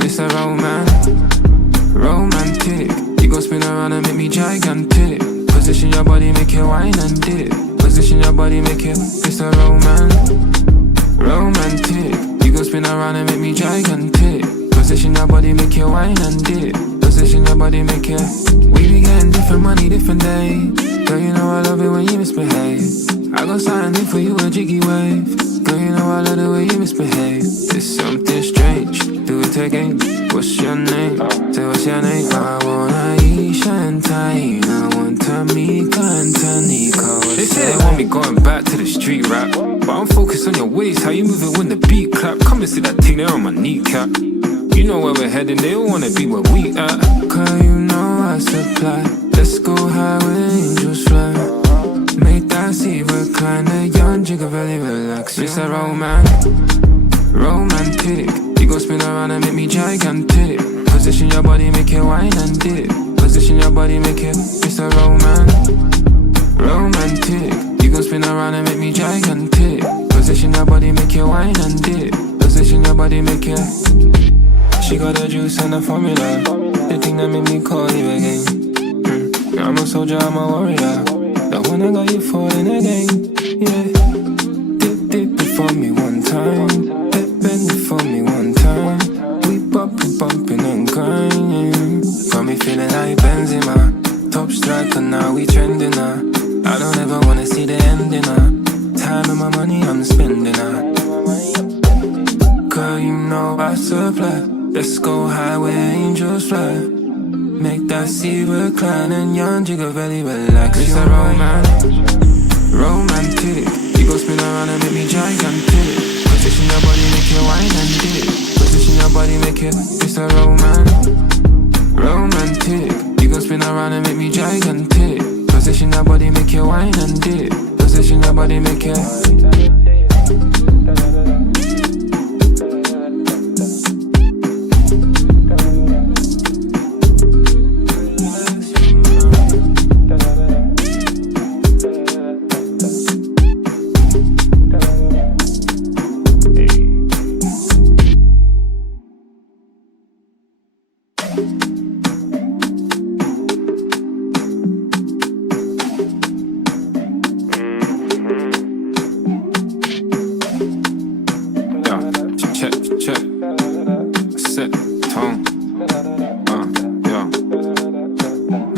It's a romantic. You gon' spin around and make me gigantic. Position your body, make it wine and dip. Position your body, make it. It's a romantic. You gon' spin around and make me gigantic. Position your body, make it wine and dip. Position your body, make it. We be getting different money, different day. Girl, you know I love it when you misbehave. I got something new for you, a jiggy wave. Girl, you know I love the way you misbehave. It's something strange, do it again. What's your name? Say what's your name? I wanna eat champagne. I want to meet Nico. They say they want me going back to the street rap, but I'm focused on your waist, how you move it when the beat clap. Come and see that thing there on my kneecap. You know where we're heading, they all wanna be where we at. Cause you know I supply. Let's go high where angels fly. Make that seat recline, a young jigger belly relax. It's a romantic. You gon' spin around and make me gigantic. Position your body, make it wine and dip. Position your body, make it. It's a romantic. You gon' spin around and make me gigantic. Position your body, make it wine and dip. Position your body, make it. She got the juice and the formula, the thing that made me call you again. I'm a soldier, I'm a warrior. The one I got you falling again. Yeah. Dip it for me one time. Bend it for me one time. We bumping and grinding. Got me feeling like Benzema. Top striker, now we trending now. I don't ever wanna see the ending now. Time and my money I'm spending now. Girl, you know I supply. Let's go high where angels fly. Make that sea recline and young jigger belly relax. It's a romantic. You gon' spin around and make me gigantic. Position your body, make it wine and dip. Position your body, make it. It's a romantic. You gon' spin around and make me gigantic. Position your body, make it wine and dip. Position your body, make it.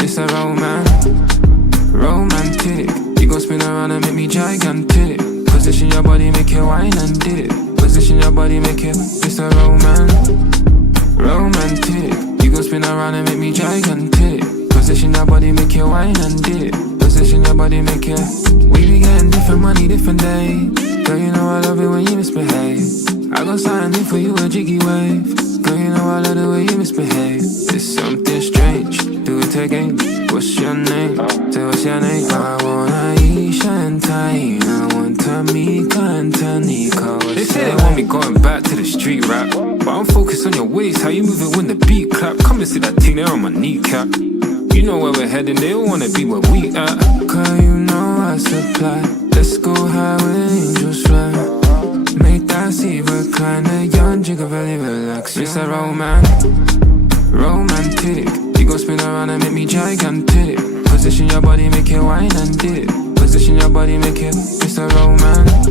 It's a romantic. You gon' spin around and make me gigantic. Position your body, make it wine and dip. Position your body, make it. It's a romantic. You gon' spin around and make me gigantic. Position your body, make it wine and dip. Position your body, make it. We be getting different money, different day. Girl, you know I love it when you misbehave. I got something new for you, a jiggy wave. Girl, you know I love the way you misbehave. It's something strange, do it again. What's your name? Say what's your name? I wanna eat champagne. I want to meet Nico. They say they want me going back to the street rap, but I'm focused on your waist, how you move it when the beat clap. Come and see that thing there on my kneecap. You know where we're heading, they all wanna be where we at. Cause you know I supply. Let's go high where angels fly. Make that seat recline, a young jigger belly relax. It's a romantic. You gon' spin around and make me gigantic. Position your body, make it wine and dip. Position your body, make it. It's a romantic.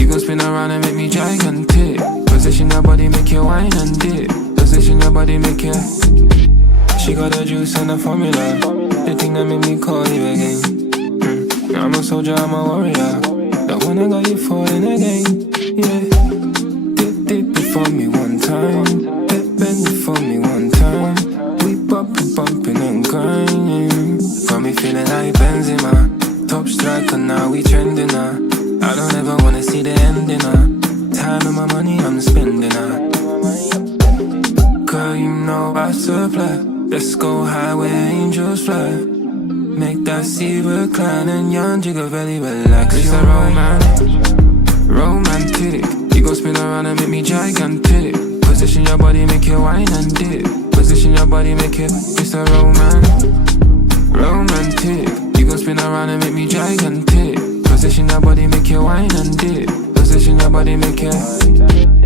You gon' spin around and make me gigantic. Position your body, make it wine and dip. Position your body, make it. She got the juice and the formula, the thing that made me call you again. I'm a soldier, I'm a warrior. The one I got you falling again. Yeah. Dip it for me one time. Bend it for me one time. We bumping and grinding. Got me feeling like Benzema. Top striker, now we trending now. I don't ever wanna see the ending now. Time and my money I'm spending now. Girl, you know I supply. Let's go high where angels fly. Make that sea recline and young jigger belly relax. It's a romantic. gigantic. Position your body, make it wine and dip. Position your body, make it, it's a romantic. You gon' spin around and make me gigantic. Position your body, make it wine and dip. Position your body, make it